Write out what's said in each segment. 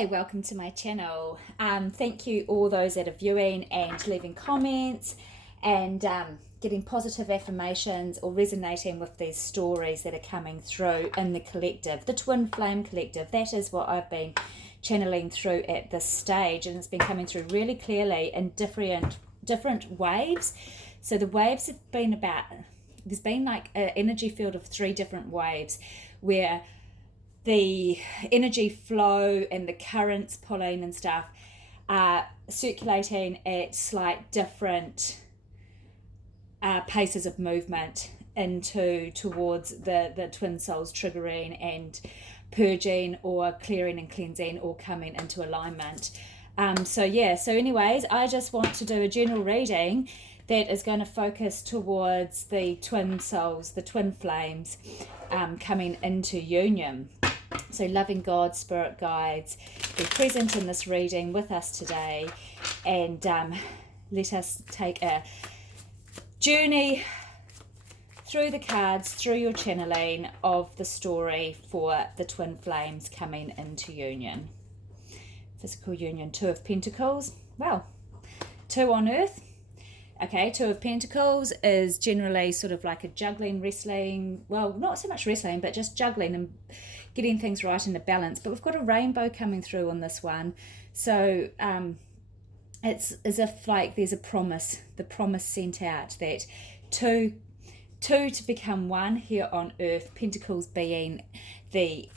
Hi, welcome to my channel. Thank you all those that are viewing and leaving comments and getting positive affirmations or resonating with these stories that are coming through in the collective, the Twin Flame Collective. That is what I've been channeling through at this stage, and it's been coming through really clearly in different waves. So the waves have been there's been like an energy field of 3 different waves where the energy flow and the currents pulling and stuff are circulating at slight different paces of movement towards the twin souls triggering and purging or clearing and cleansing or coming into alignment. So anyways, I just want to do a general reading that is going to focus towards the twin souls, the twin flames, coming into union. So loving God, spirit guides, be present in this reading with us today, and let us take a journey through the cards, through your channeling of the story for the twin flames coming into union. Physical union, 2 of Pentacles. Well, 2 on Earth. Okay, 2 of Pentacles is generally sort of like a juggling, wrestling, well, not so much wrestling, but just juggling and getting things right in the balance. But we've got a rainbow coming through on this one. So it's as if like there's a promise, the promise sent out that two to become one here on Earth, Pentacles being the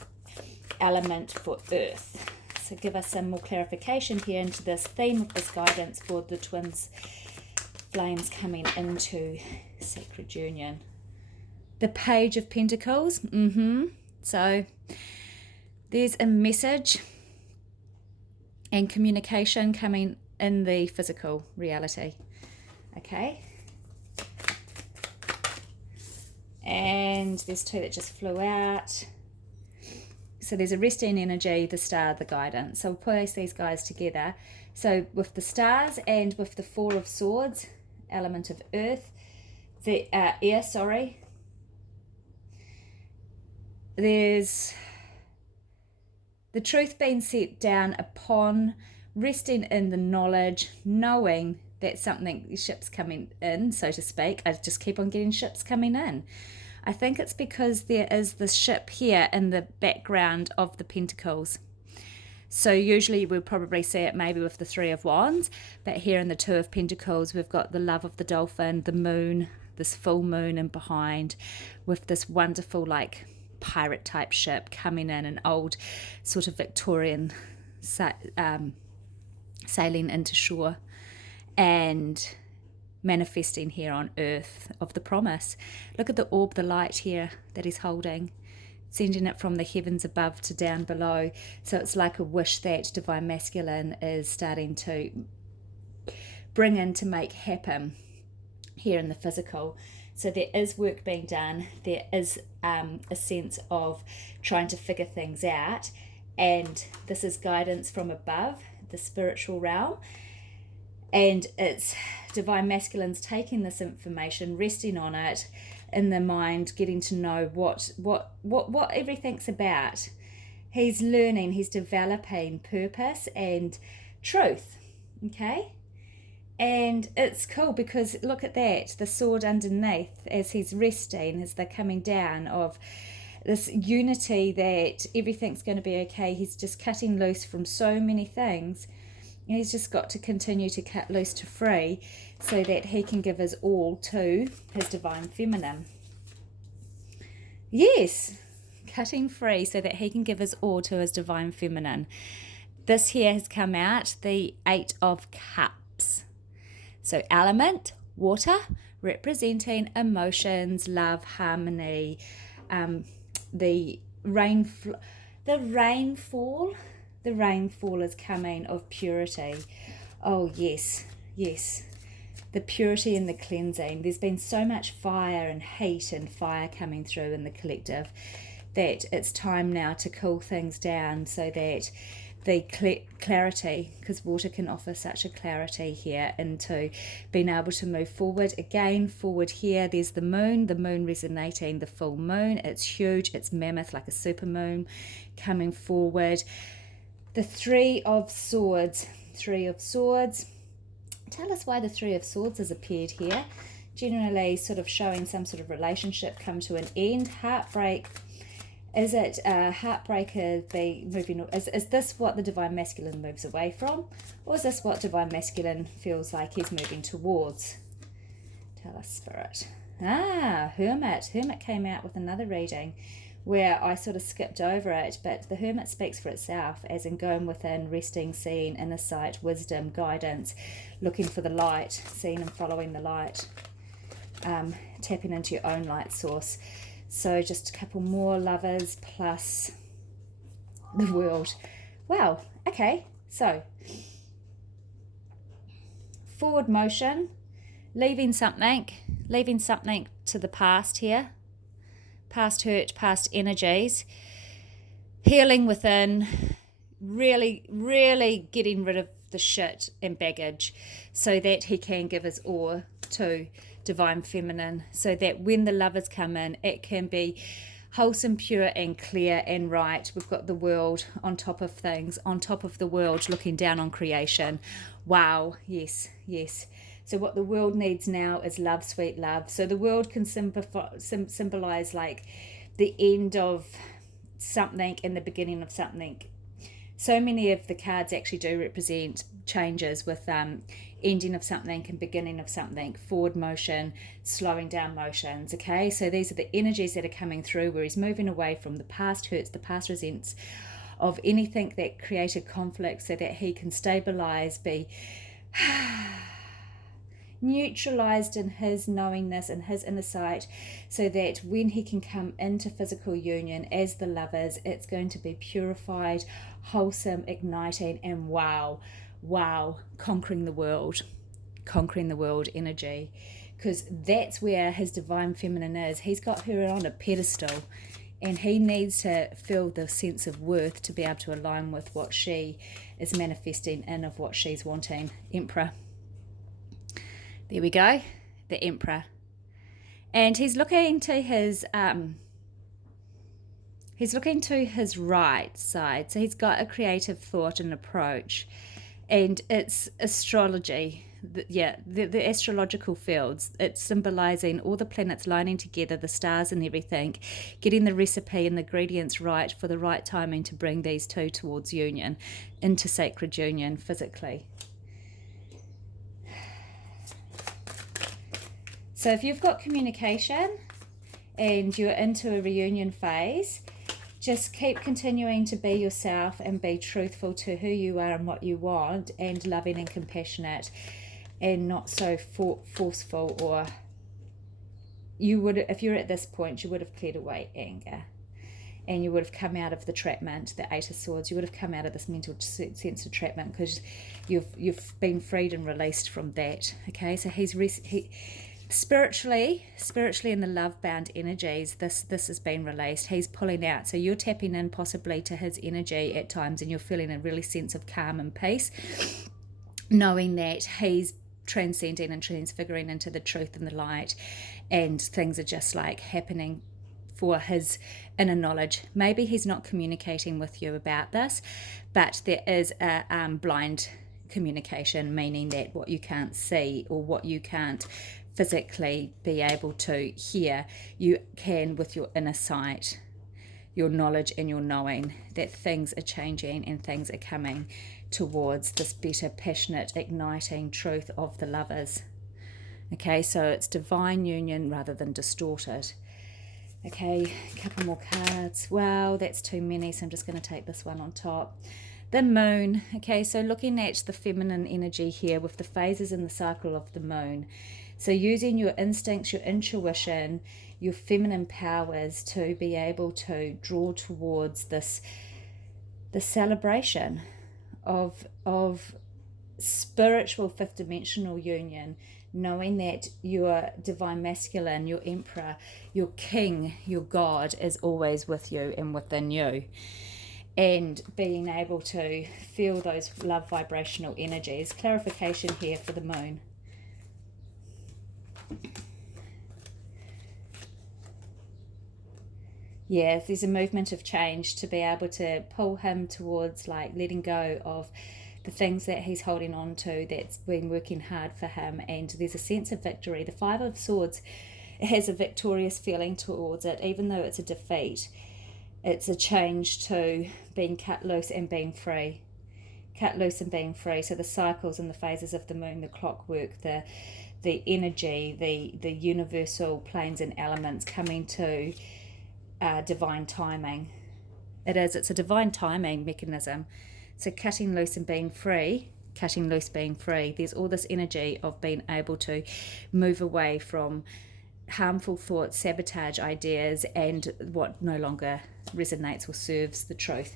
element for Earth. So give us some more clarification here into this theme of this guidance for the twins flames coming into sacred union. The Page of Pentacles. So there's a message and communication coming in the physical reality. Okay. And there's 2 that just flew out. So there's a resting energy, the star, the guidance. So we'll place these guys together. So with the stars and with the 4 of Swords, element of earth, the air, there's the truth being set down upon, resting in the knowledge, knowing that ship's coming in, so to speak. I just keep on getting ships coming in. I think it's because there is this ship here in the background of the Pentacles. So usually we'll probably see it maybe with the 3 of Wands, but here in the 2 of Pentacles, we've got the love of the dolphin, the moon, this full moon in behind, with this wonderful like pirate type ship coming in, an old sort of Victorian sailing into shore and manifesting here on Earth of the promise. Look at the orb, the light here that he's holding, sending it from the heavens above to down below. So it's like a wish that Divine Masculine is starting to bring in to make happen here in the physical. So there is work being done. There is a sense of trying to figure things out. And this is guidance from above, the spiritual realm. And it's Divine Masculine's taking this information, resting on it in the mind, getting to know what everything's about. He's learning, he's developing purpose and truth. Okay? And it's cool because look at that, the sword underneath as he's resting, as they're coming down, of this unity that everything's going to be okay. He's just cutting loose from so many things. He's just got to continue to cut loose to free so that he can give his all to his divine feminine. Yes, cutting free so that he can give his all to his divine feminine. This here has come out, the 8 of Cups. So element, water, representing emotions, love, harmony, the rainfall is coming of purity. Oh yes, the purity and the cleansing. There's been so much fire and heat and fire coming through in the collective that it's time now to cool things down so that the clarity, because water can offer such a clarity here into being able to move forward. Again, forward here, there's the moon resonating the full moon. It's huge, it's mammoth, like a super moon coming forward. The Three of Swords. Three of Swords. Tell us why the Three of Swords has appeared here. Generally sort of showing some sort of relationship come to an end. Heartbreak. Is it a heartbreaker be moving? Is this what the Divine Masculine moves away from? Or is this what Divine Masculine feels like he's moving towards? Tell us, Spirit. Hermit. Hermit came out with another reading where I sort of skipped over it, but the Hermit speaks for itself, as in going within, resting, seeing, inner sight, wisdom, guidance, looking for the light, seeing and following the light, tapping into your own light source. So just a couple more Lovers plus the World. Wow, okay, so forward motion, leaving something to the past here. Past hurt, past energies, healing within, really getting rid of the shit and baggage so that he can give his all to Divine Feminine, so that when the Lovers come in, it can be wholesome, pure and clear and right. We've got the World on top of things, on top of the world, looking down on creation. Wow, yes. So what the world needs now is love, sweet love. So the world can symbolize like the end of something and the beginning of something. So many of the cards actually do represent changes with ending of something and beginning of something, forward motion, slowing down motions, okay? So these are the energies that are coming through where he's moving away from the past hurts, the past resents of anything that created conflict so that he can stabilize, be neutralized in his knowingness and his inner sight, so that when he can come into physical union as the Lovers, it's going to be purified, wholesome, igniting, and wow, conquering the world energy, because that's where his Divine Feminine is. He's got her on a pedestal and he needs to feel the sense of worth to be able to align with what she is manifesting in, of what she's wanting. Emperor. There we go, the Emperor. And he's looking to his right side. So he's got a creative thought and approach. And it's astrology. The astrological fields. It's symbolizing all the planets lining together, the stars and everything, getting the recipe and the ingredients right for the right timing to bring these two towards union, into sacred union physically. So if you've got communication and you're into a reunion phase, just keep continuing to be yourself and be truthful to who you are and what you want, and loving and compassionate, and not so forceful. Or you would, if you're at this point, you would have cleared away anger, and you would have come out of the trapment, the Eight of Swords. You would have come out of this mental sense of trapment, because you've been freed and released from that. Okay, so he spiritually in the love bound energies, this has been released. He's pulling out, so you're tapping in possibly to his energy at times, and you're feeling a really sense of calm and peace, knowing that he's transcending and transfiguring into the truth and the light, and things are just like happening for his inner knowledge. Maybe he's not communicating with you about this, but there is a blind communication, meaning that what you can't see or what you can't physically be able to hear, you can with your inner sight, your knowledge and your knowing that things are changing and things are coming towards this better, passionate, igniting truth of the Lovers. Okay, so it's divine union rather than distorted. Okay, a couple more cards. Wow, that's too many, so I'm just going to take this one on top. The Moon. Okay, so looking at the feminine energy here with the phases in the cycle of the moon. So using your instincts, your intuition, your feminine powers to be able to draw towards the celebration of spiritual fifth dimensional union, knowing that your Divine Masculine, your Emperor, your King, your God is always with you and within you. And being able to feel those love vibrational energies. Clarification here for the Moon. Yeah, there's a movement of change to be able to pull him towards like letting go of the things that he's holding on to that's been working hard for him, and there's a sense of victory. The Five of Swords has a victorious feeling towards it, even though it's a defeat. It's a change to being cut loose and being free. Cut loose and being free. So the cycles and the phases of the moon, the clockwork, the energy, the universal planes and elements coming to divine timing. It's a divine timing mechanism. So cutting loose and being free, cutting loose, being free, there's all this energy of being able to move away from harmful thoughts, sabotage ideas, and what no longer resonates or serves the truth.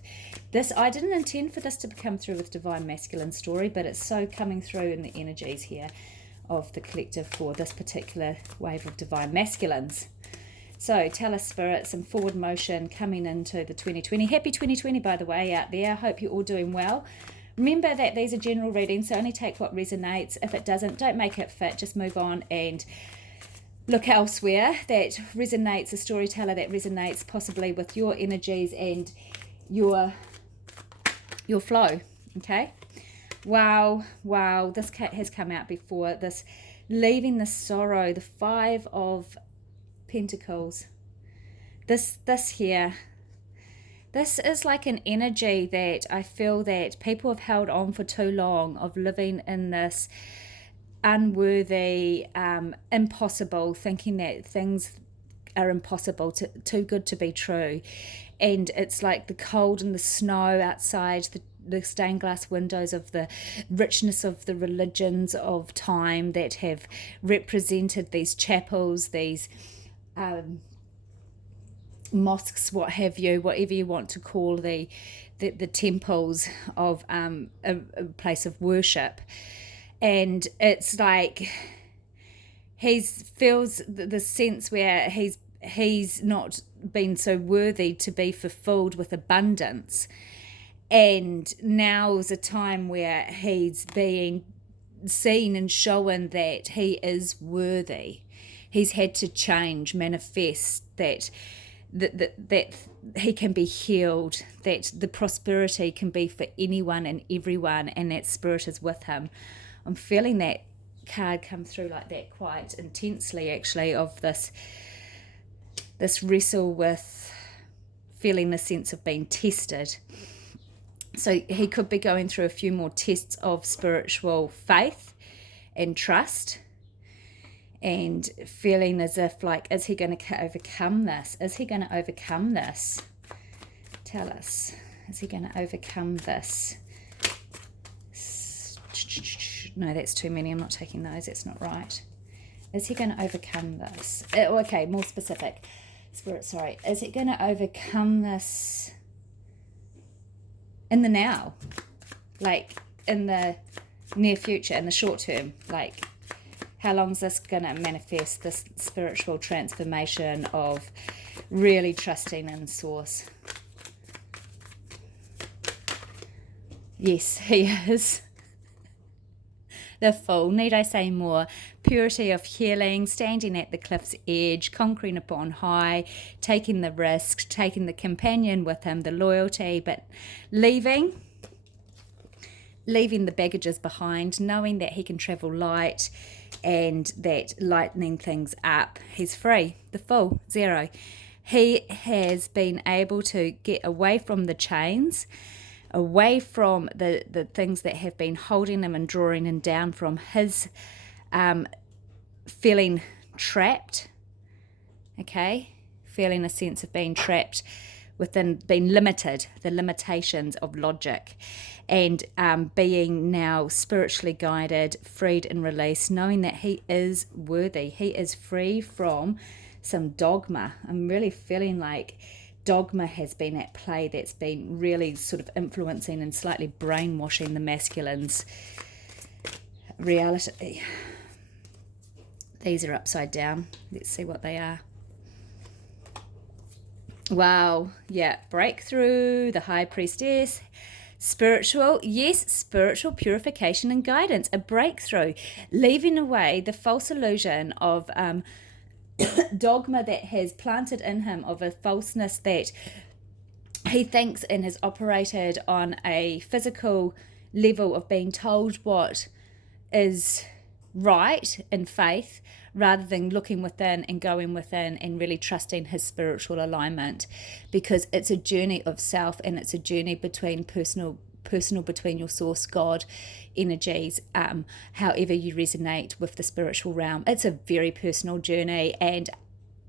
This, I didn't intend for this to come through with Divine Masculine story, but it's so coming through in the energies here of the collective for this particular wave of Divine Masculines. So tell us, Spirit, some forward motion coming into the 2020. Happy 2020, by the way, out there. I hope you're all doing well. Remember that these are general readings, so only take what resonates. If it doesn't, don't make it fit. Just move on and look elsewhere that resonates, a storyteller that resonates possibly with your energies and your flow, okay? Wow, this cat has come out before. This leaving the sorrow, the Five of Pentacles. This here, this is like an energy that I feel that people have held on for too long, of living in this unworthy, impossible, thinking that things are impossible, too good to be true. And it's like the cold and the snow outside, the stained glass windows of the richness of the religions of time that have represented these chapels, these mosques, what have you, whatever you want to call the temples of a place of worship. And it's like he feels the sense where he's not been so worthy to be fulfilled with abundance, and now is a time where he's being seen and shown that he is worthy. He's had to change, manifest that he can be healed, that the prosperity can be for anyone and everyone, and that Spirit is with him. I'm feeling that card come through like that quite intensely, actually, of this wrestle with feeling the sense of being tested. So he could be going through a few more tests of spiritual faith and trust, and feeling as if, like, is he going to overcome this? Is he going to overcome this? Tell us. Is he going to overcome this? No, that's too many. I'm not taking those. That's not right. Is he going to overcome this? Okay, more specific. Spirit, sorry. Is he going to overcome this in the now? Like, in the near future, in the short term? Like, how long is this going to manifest, this spiritual transformation of really trusting in Source? Yes, he is. The Fool, need I say more? Purity of healing, standing at the cliff's edge, conquering upon high, taking the risk, taking the companion with him, the loyalty, but leaving the baggages behind, knowing that he can travel light and that lightening things up. He's free. The Fool, zero. He has been able to get away from the chains, away from the things that have been holding him and drawing him down from his feeling trapped, okay? Feeling a sense of being trapped within, being limited, the limitations of logic, and being now spiritually guided, freed and released, knowing that he is worthy. He is free from some dogma. I'm really feeling like dogma has been at play, that's been really sort of influencing and slightly brainwashing the masculine's reality. These are upside down. Let's see what they are. Wow, yeah, breakthrough, the High Priestess, spiritual, yes, spiritual purification and guidance, a breakthrough, leaving away the false illusion of dogma that has planted in him of a falseness that he thinks and has operated on a physical level of being told what is right in faith, rather than looking within and going within and really trusting his spiritual alignment, because it's a journey of self, and it's a journey between personal between your source God energies, however you resonate with the spiritual realm. It's a very personal journey, and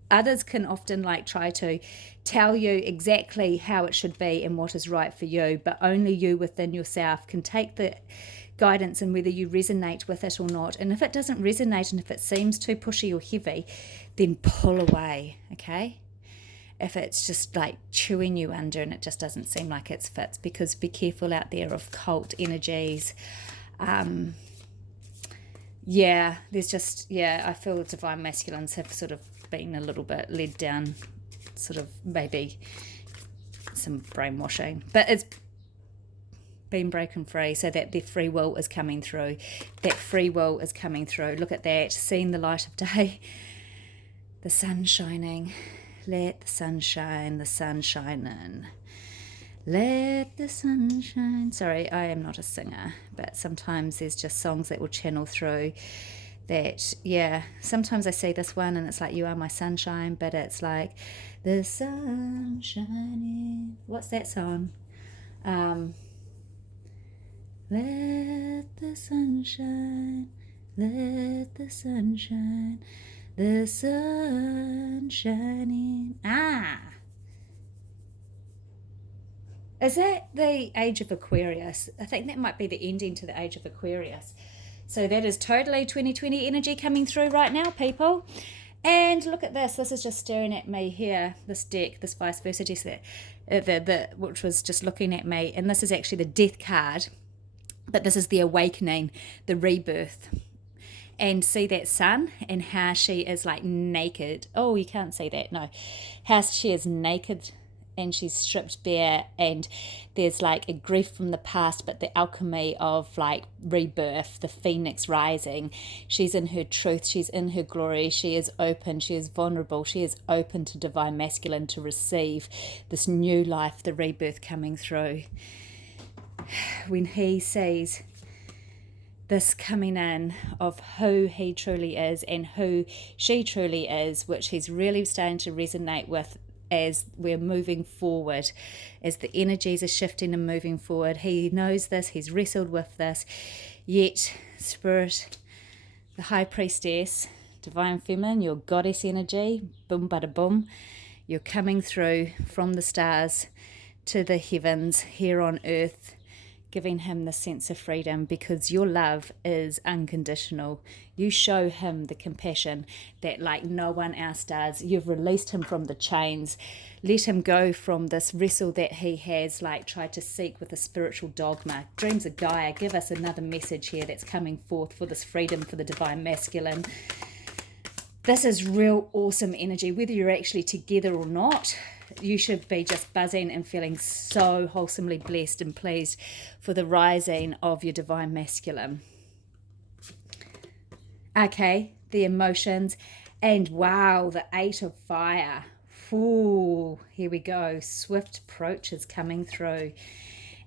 others can often try to tell you exactly how it should be and what is right for you, but only you within yourself can take the guidance and whether you resonate with it or not. And if it doesn't resonate, and if it seems too pushy or heavy, then pull away, okay? If it's just chewing you under and it just doesn't seem like it fits, because be careful out there of cult energies. There's just, I feel divine masculines have sort of been a little bit led down, sort of maybe some brainwashing, but it's been broken free so that their free will is coming through. That free will is coming through. Look at that, seeing the light of day, the sun shining. Let the sun shine in. Let the sun shine. Sorry, I am not a singer, but sometimes there's just songs that will channel through that. Sometimes I see this one and it's like, you are my sunshine, but it's like the sun shining. What's that song? Let the sun shine, let the sun shine, the sun shining. Is that the age of Aquarius? I think that might be the ending to the age of Aquarius. So that is totally 2020 energy coming through right now, people. And look at this. This is just staring at me here. This deck, this vice versa deck, which was just looking at me. And this is actually the death card. But this is the awakening, the rebirth. And see that sun and how she is naked. Oh, you can't see that, no. How she is naked and she's stripped bare, and there's a grief from the past, but the alchemy of rebirth, the phoenix rising. She's in her truth, she's in her glory, she is open, she is vulnerable, she is open to divine masculine to receive this new life, the rebirth coming through. When he sees this coming in of who he truly is and who she truly is, which he's really starting to resonate with as we're moving forward, as the energies are shifting and moving forward. He knows this, he's wrestled with this, yet Spirit, the High Priestess, Divine Feminine, your goddess energy, boom bada boom, you're coming through from the stars to the heavens here on earth, giving him the sense of freedom, because your love is unconditional. You show him the compassion that no one else does. You've released him from the chains. Let him go from this wrestle that he has tried to seek with a spiritual dogma. Dreams of Gaia, give us another message here that's coming forth for this freedom for the divine masculine. This is real awesome energy, whether you're actually together or not. You should be just buzzing and feeling so wholesomely blessed and pleased for the rising of your divine masculine. Okay, the emotions. And wow, the 8 of fire. Ooh, here we go. Swift approach is coming through.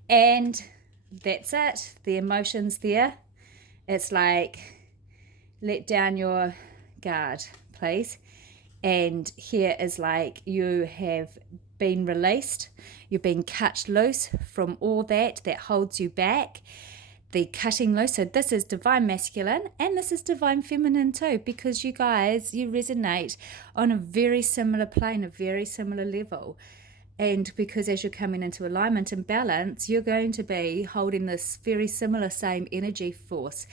And that's it. The emotions there. It's let down your guard, please. And here is you have been released. You've been cut loose from all that holds you back. The cutting loose. So this is divine masculine and this is divine feminine too, because you guys, you resonate on a very similar plane, a very similar level. And because as you're coming into alignment and balance, you're going to be holding this very similar same energy force.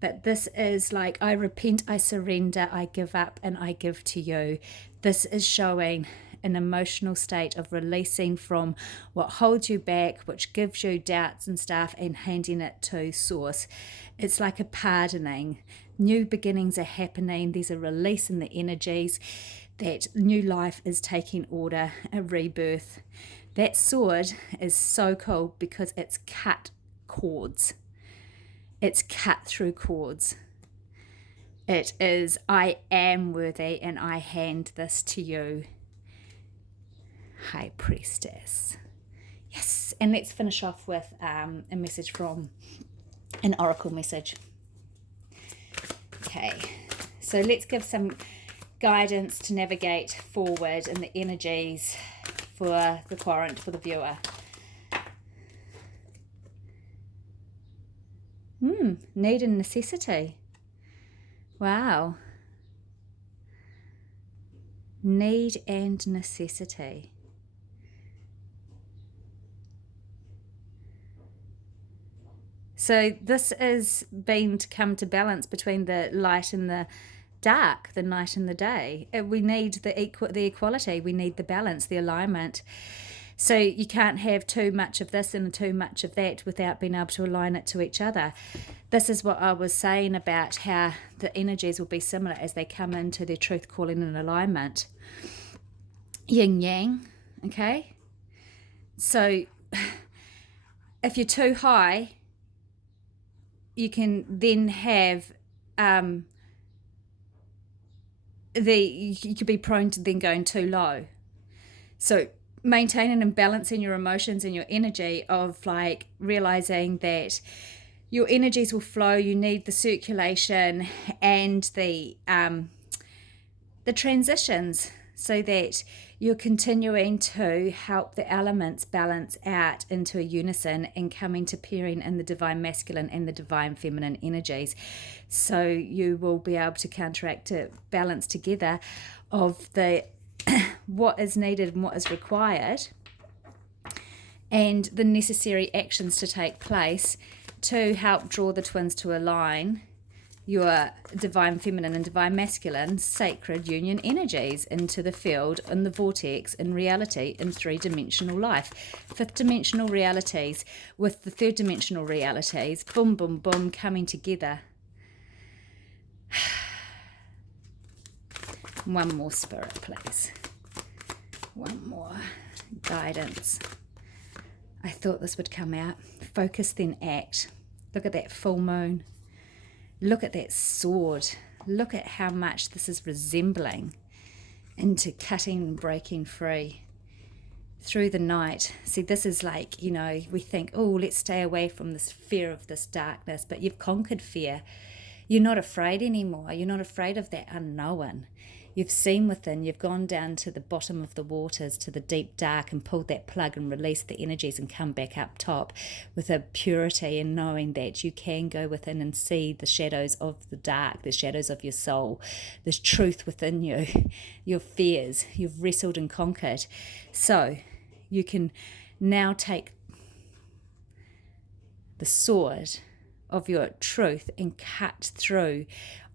But this is I repent, I surrender, I give up, and I give to you. This is showing an emotional state of releasing from what holds you back, which gives you doubts and stuff, and handing it to source. It's like a pardoning. New beginnings are happening. There's a release in the energies. That new life is taking order, a rebirth. That sword is so cool because it's cut cords. It's cut through cords. It is, I am worthy and I hand this to you, High Priestess. Yes, and let's finish off with a message from an oracle message. Okay, so let's give some guidance to navigate forward in the energies for the querent, for the viewer. Need and necessity. Wow. Need and necessity. So this is being to come to balance between the light and the dark, the night and the day. We need the equality. We need the balance, the alignment. So you can't have too much of this and too much of that without being able to align it to each other. This is what I was saying about how the energies will be similar as they come into their truth calling and alignment. Yin yang, okay? So if you're too high, you can then have you could be prone to then going too low. So maintaining and balancing your emotions and your energy of like realizing that your energies will flow. You need the circulation and the transitions so that you're continuing to help the elements balance out into a unison and coming to pairing in the divine masculine and the divine feminine energies. So you will be able to counteract, to balance together of the what is needed and what is required and the necessary actions to take place to help draw the twins to align your divine feminine and divine masculine sacred union energies into the field, in the vortex, in reality, in three-dimensional life. Fifth-dimensional realities with the third-dimensional realities, boom, boom, boom, coming together. One more, Spirit, please. One more guidance. I thought this would come out. Focus, then act. Look at that full moon. Look at that sword. Look at how much this is resembling into cutting and breaking free through the night. See, this is like, we think, oh, let's stay away from this fear of this darkness, but you've conquered fear. You're not afraid anymore. You're not afraid of that unknown. You've seen within, you've gone down to the bottom of the waters, to the deep dark, and pulled that plug and released the energies and come back up top with a purity and knowing that you can go within and see the shadows of the dark, the shadows of your soul, there's truth within you, your fears, you've wrestled and conquered. So you can now take the sword of your truth and cut through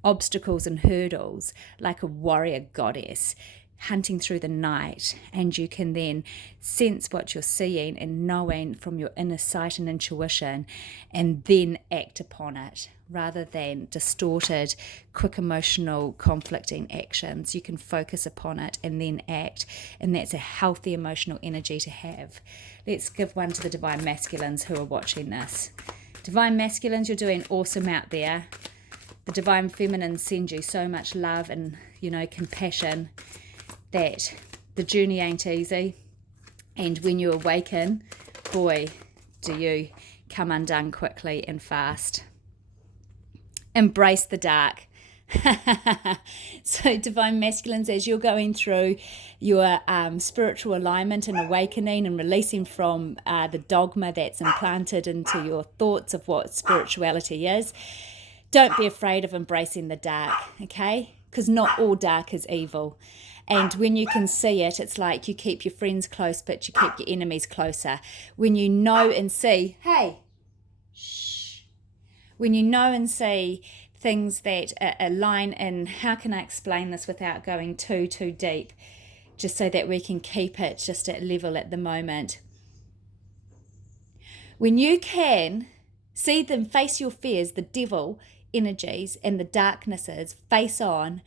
obstacles and hurdles like a warrior goddess hunting through the night, and you can then sense what you're seeing and knowing from your inner sight and intuition and then act upon it rather than distorted, quick emotional conflicting actions. You can focus upon it and then act, and that's a healthy emotional energy to have. Let's give one to the divine masculines who are watching this. Divine masculines, you're doing awesome out there. The divine feminine sends you so much love and, compassion that the journey ain't easy. And when you awaken, boy, do you come undone quickly and fast. Embrace the dark. So divine masculines, as you're going through your spiritual alignment and awakening and releasing from the dogma that's implanted into your thoughts of what spirituality is, don't be afraid of embracing the dark, okay? Because not all dark is evil. And when you can see it, it's like you keep your friends close, but you keep your enemies closer. When you know and see, hey, shh. When you know and see things that align in, how can I explain this without going too deep, just so that we can keep it just at level at the moment. When you can see them, face your fears, the devil energies and the darknesses face on,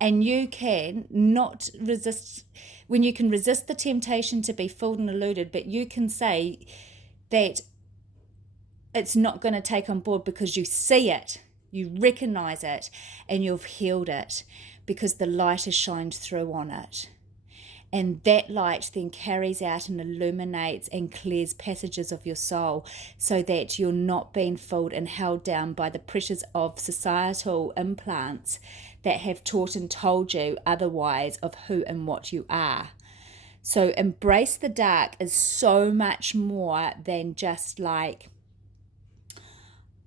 and you can not resist, when you can resist the temptation to be fooled and eluded, but you can say that it's not going to take on board because you see it. You recognize it and you've healed it because the light has shined through on it. And that light then carries out and illuminates and clears passages of your soul so that you're not being filled and held down by the pressures of societal implants that have taught and told you otherwise of who and what you are. So embrace the dark is so much more than just like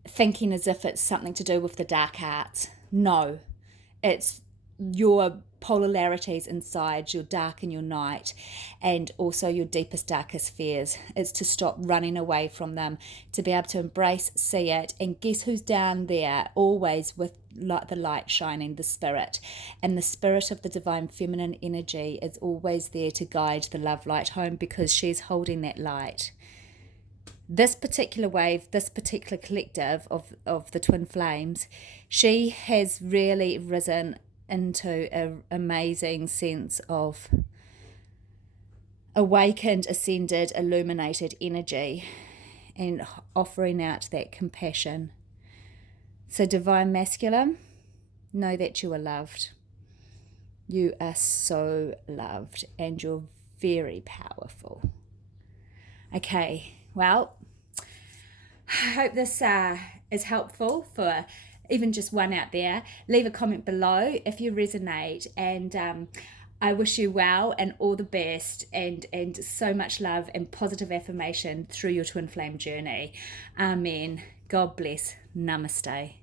thinking as if it's something to do with the dark arts. No, it's your polarities inside, your dark and your night, and also your deepest, darkest fears. It's to stop running away from them, to be able to embrace, see it, and guess who's down there always with the light shining, the spirit. And the spirit of the divine feminine energy is always there to guide the love light home because she's holding that light. This particular wave, this particular collective of the twin flames, she has really risen into an amazing sense of awakened, ascended, illuminated energy and offering out that compassion. So divine masculine, know that you are loved. You are so loved and you're very powerful. Okay, well, I hope this is helpful for even just one out there. Leave a comment below if you resonate, and I wish you well and all the best, and so much love and positive affirmation through your twin flame journey. Amen. God bless. Namaste.